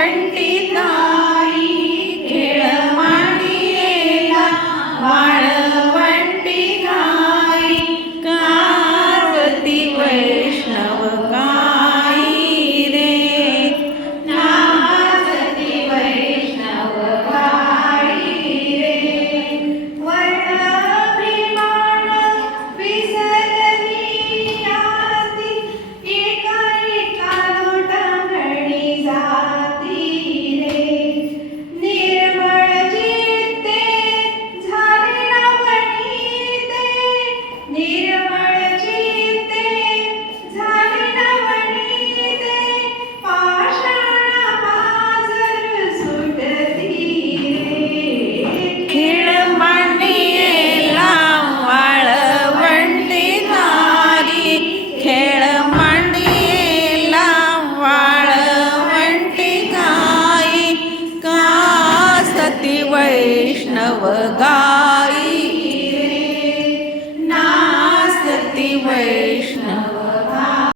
वाळवंटी ताई खेळ मांडियेला वाळवंटी गाई गाजती वैष्णव गाई रे नाचती वैष्णव गाई रे वर्णाभिमान विसरली आती एका एका लोटांगणी जाती रे निर्मळ चित्ते झाले नवनीते निर्मळ चित्ते झाले नवनीते पाषाण पाजर सुटती रे खेळ मांडियेला वाळवंटी ताई खेळ मांडियेला वाळवंटी गाई गाजती वैष्णव गाई